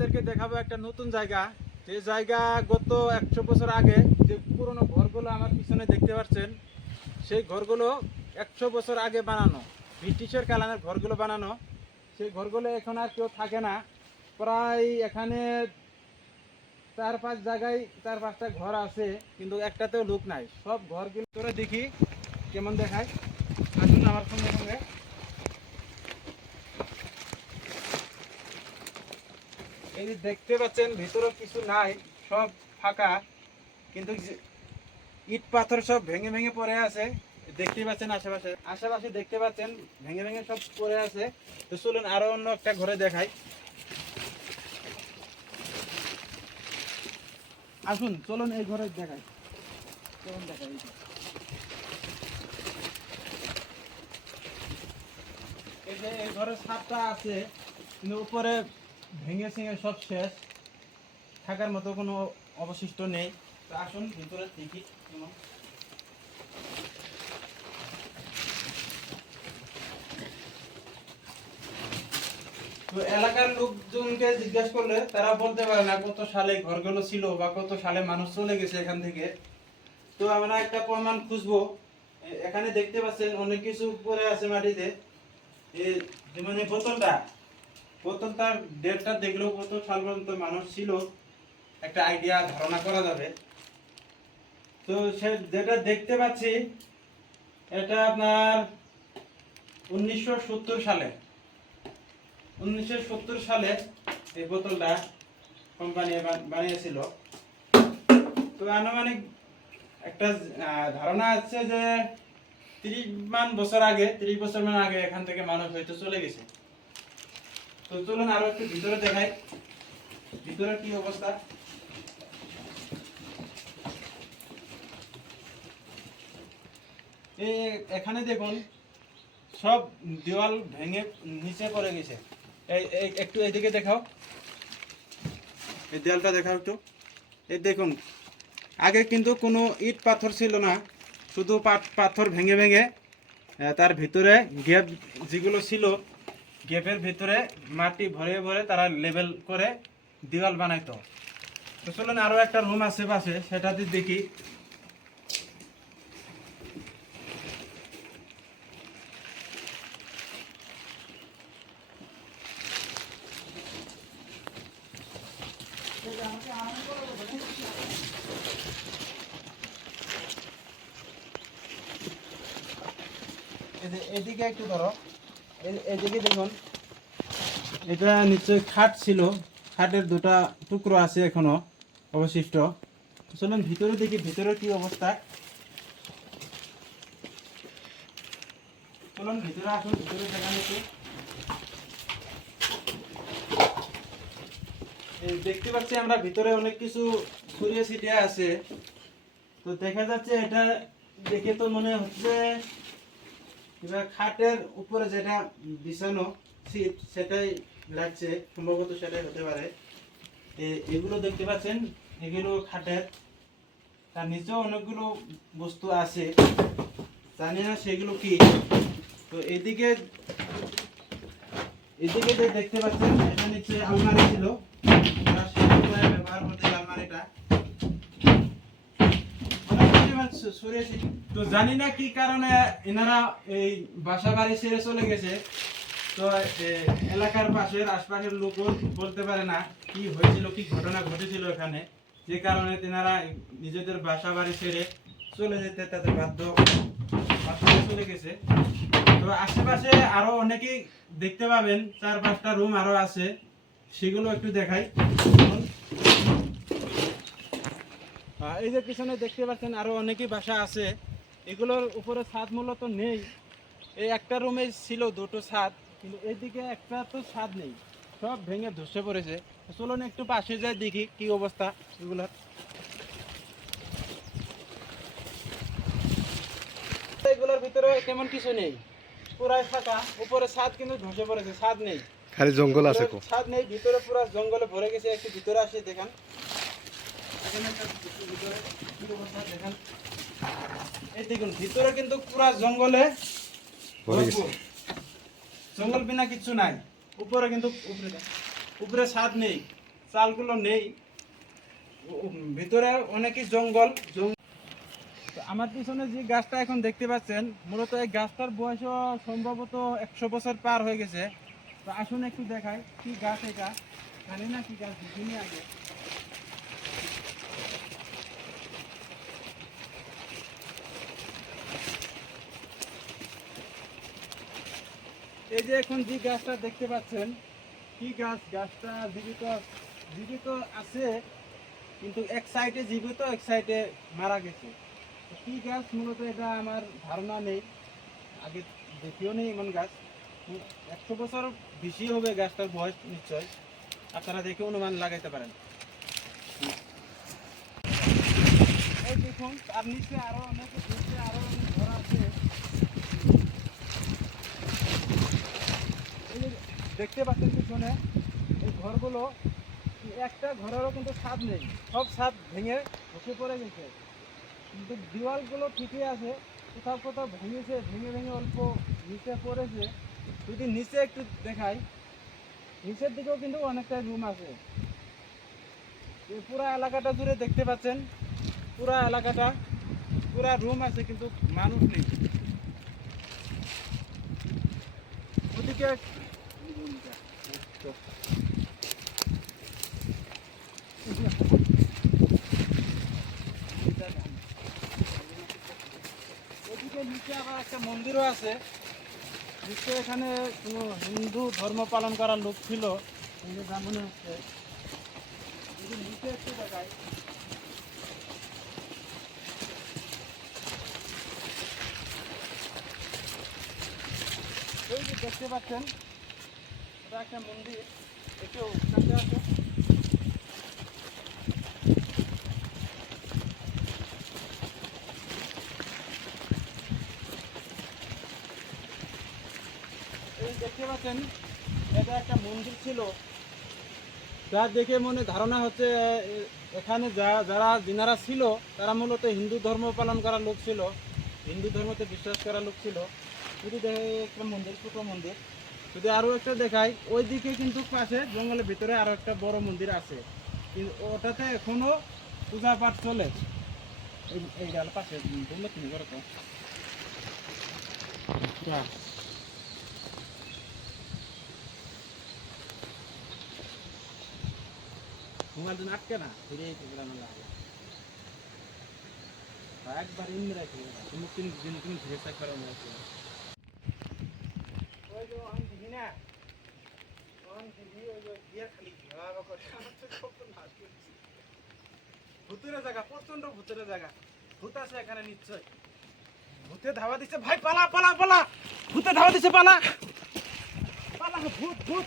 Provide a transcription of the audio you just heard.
আপনাদেরকে দেখাবো একটা নতুন জায়গা। যে জায়গা গত 100 বছর আগে যে পুরনো ঘরগুলো আমার পিছনে দেখতে পাচ্ছেন, সেই ঘরগুলো 100 বছর আগে বানানো, ব্রিটিশের কালামের ঘরগুলো বানানো। সেই ঘরগুলো এখন আর কেউ থাকে না। প্রায় এখানে 4-5 জায়গায় 4-5টা ঘর আছে, কিন্তু একটাতেও লোক নাই। সব ঘরগুলো করে দেখি কেমন দেখায়। আসুন আমার সঙ্গে সঙ্গে। এই যে দেখতে পাচ্ছেন ভিতরে কিছু নাই, সব ফাঁকা, কিন্তু ইট পাথর সব ভেঙে ভেঙে পড়ে আছে। দেখতে পাচ্ছেন আশেপাশে আশেপাশে দেখতে পাচ্ছেন ভেঙে ভেঙে সব পড়ে আছে। তো চলুন আরো অন্য একটা ঘরে দেখাই। আসুন চলুন এই ঘরে দেখাই কেমন দেখাই। এই যে এই ঘরের ছাদটা আছে, কিন্তু উপরে ভেঙে ভেঙে সব শেষ, থাকার মতো কোনো অবশিষ্ট নেই। তো আসুন ভিতরে দেখি কেমন। তো এলাকার লোকজনকে জিজ্ঞাসা করলে তারা বলতে পারে না কত সালে ঘরগুলো ছিল বা কত সালে মানুষ চলে গেছে এখান থেকে। তো আমরা একটা প্রমাণ খুঁজবো। এখানে দেখতে পাচ্ছেন অনেক কিছু পড়ে আছে মাটিতে। যেমন এই বোতলটার ডেটটা দেখলেও কত সাল পর্যন্ত মানুষ ছিল একটা আইডিয়া ধারণা করা যাবে। তো সে যেটা দেখতে পাচ্ছি এটা আপনার 1970 সালে 1970 সালে এই বোতলটা কোম্পানি বানিয়েছিল। তো আনুমানিক একটা ধারণা আছে যে 30 বছর আগে এখান থেকে মানুষ হয়তো চলে গেছে। তো চলুন আরো একটু ভিতরে দেখাই ভিতরে কি অবস্থা। এখানে দেখুন সব দেওয়াল ভেঙে নিচে পড়ে গেছে। একটু এইদিকে দেখাও, এই দেওয়ালটা দেখাও একটু। এই দেখুন আগে কিন্তু কোনো ইট পাথর ছিল না, শুধু পাথর ভেঙে ভেঙে তার ভিতরে গ্যাপ যেগুলো ছিল, গ্যাপের ভিতরে মাটি ভরে ভরে তারা লেভেল করে দেওয়াল বানাইতো। তো চলুন আরো একটা রুম আছে পাশে, সেটাতে দেখি। এদিকে একটু ধরো, এদিকে দেখুন এটা নিশ্চয়ই খাট ছিল, খাটের দুটা টুকরো আছে এখনো অবশিষ্ট। চলুন ভিতরে দেখি ভিতরে কি অবস্থা। চলুন ভিতরে আসুন, ভিতরে দেখান একটু। দেখতে পাচ্ছি আমরা ভিতরে অনেক কিছু ছড়িয়ে ছিটিয়ে আছে। তো দেখা যাচ্ছে এটা দেখে তো মনে হচ্ছে এবার খাটের উপরে যেটা বিছানো শীত সেটাই লাগছে, সম্ভবত সেটাই হতে পারে। এগুলো দেখতে পাচ্ছেন এগুলো খাটের, তার নিচেও অনেকগুলো বস্তু আছে, জানি না সেগুলো কি। তো এদিকে এদিকে যে দেখতে পাচ্ছেন এটা নিচে আলমারি ছিল, ব্যবহার করতে আলমারিটা তো জানি না কি কারণে এনারা এই বাসা বাড়ি ছেড়ে চলে গেছে। তো এলাকার পাশের আশপাশের লোক বলতে পারে না কি হয়েছিল, কি ঘটনা ঘটেছিল এখানে, যে কারণে তেনারা নিজেদের বাসা বাড়ি ছেড়ে চলে যেতে তাদের বাধ্য চলে গেছে। তো আশেপাশে আরো অনেকেই দেখতে পাবেন 4-5টা রুম আরো আছে, সেগুলো একটু দেখাই। এই যে পিছনে দেখতে পাচ্ছেন আরো অনেকই বাসা আছে, এগুলোর উপরে ছাদ মূলত নেই। এই একটা রুমে ছিল দুটো ছাদ, কিন্তু এদিকে একটা তো ছাদ নেই, সব ভেঙে ধসে পড়েছে। চলুন একটু পাশে যাই দেখি কি অবস্থা এগুলোর। এগুলোর ভিতরে কেমন কিছু নেই, পুরাই ফাঁকা। উপরে ছাদ কিন্তু ধসে পড়েছে, ছাদ নেই, খালি জঙ্গল আছে, ছাদ নেই, ভিতরে পুরো জঙ্গলে ভরে গেছে। একটু ভিতরে আসে দেখান, এই দেখুন ভিতরে কিন্তু পুরা জঙ্গলে জঙ্গল বিনা কিছু নাই। উপরে কিন্তু উপরে ছাদ নেই, চালগুলো নেই, ভিতরে অনেকই জঙ্গল। তো আমার পিছনে যে গাছটা এখন দেখতে পাচ্ছেন, মূলত এই গাছটার বয়সও সম্ভবত 100 বছর পার হয়ে গেছে। তো আসুন একটু দেখাই কি গাছ এটা, জানি না কি গাছ, দেখিনি আগে। এই যে এখন যে গাছটা দেখতে পাচ্ছেন, কি গাছ, গাছটা জীবিত, জীবিত আছে কিন্তু এক সাইডে জীবিত, এক সাইডে মারা গেছে। তো কি গাছ মূলত এটা আমার ধারণা নেই, আগে দেখিও নেই এমন গাছ। 100 বছর বেশি হবে গাছটার বয়স নিশ্চয়, আপনারা দেখে অনুমান লাগাইতে পারেন। এই দেখুন তার নিচে আরো অনেক, নিচে আরো অনেক ঘর আছে। এই যে দেখতে পাচ্ছেন পিছনে এই ঘরগুলো, একটা ঘরেরও কিন্তু ছাদ নেই, সব ছাদ ভেঙে বসে পড়ে গেছে। কিন্তু দেওয়ালগুলো ঠিকই আছে, কোথাও কোথাও ভেঙেছে, ভেঙে ভেঙে অল্প নিচে পড়েছে। যদি নিচে একটু দেখাই, নিচের দিকেও কিন্তু অনেকটা রুম আছে। এই পুরা এলাকাটা জুড়ে দেখতে পাচ্ছেন, পুরা এলাকাটা পুরা রুম আছে কিন্তু মানুষ নেই। ওদিকে ওদিকে নিচে আবার একটা মন্দিরও আছে। নিশ্চয় এখানে কোনো হিন্দু ধর্ম পালন করার লোক ছিল, কিন্তু যা মনে হচ্ছে। যদি নিচে একটু দেখায়, এই যে দেখতে পাচ্ছেন এটা একটা মন্দির, একটু কাছে আছে। এই দেখতে পাচ্ছেন এটা একটা মন্দির ছিল, যা দেখে মনে ধারণা হচ্ছে এখানে যারা যিনারা ছিল তারা মূলত হিন্দু ধর্ম পালন করার লোক ছিল, হিন্দু ধর্মতে বিশ্বাস করার লোক ছিল। যদি দেখে একটা মন্দির, ছোট মন্দির। যদি আরো একটা দেখাই, ওই দিকে কিন্তু পাশে জঙ্গলের ভিতরে আরো একটা বড় মন্দির আছে, কিন্তু ওটাতে এখনো পূজা পাঠ চলে। এই ডাল পাশে বললো তুমি করো তো। মোবাইল দিন আটকে না ফিরে গ্রামে লাগে একবার ইন্দ্র তুমি তিন দিন তুমি ধীরে থাক করে ওই যে আমি দেখি না, ভূতের জায়গা, প্রচন্ড ভূতের জায়গা, ভূত আছে এখানে নিশ্চয়। ভূতে ধাওয়া দিচ্ছে, ভাই পালা পালা পালা, ভূতে ধাওয়া দিচ্ছে, পালা পালা, ভূত ভূত।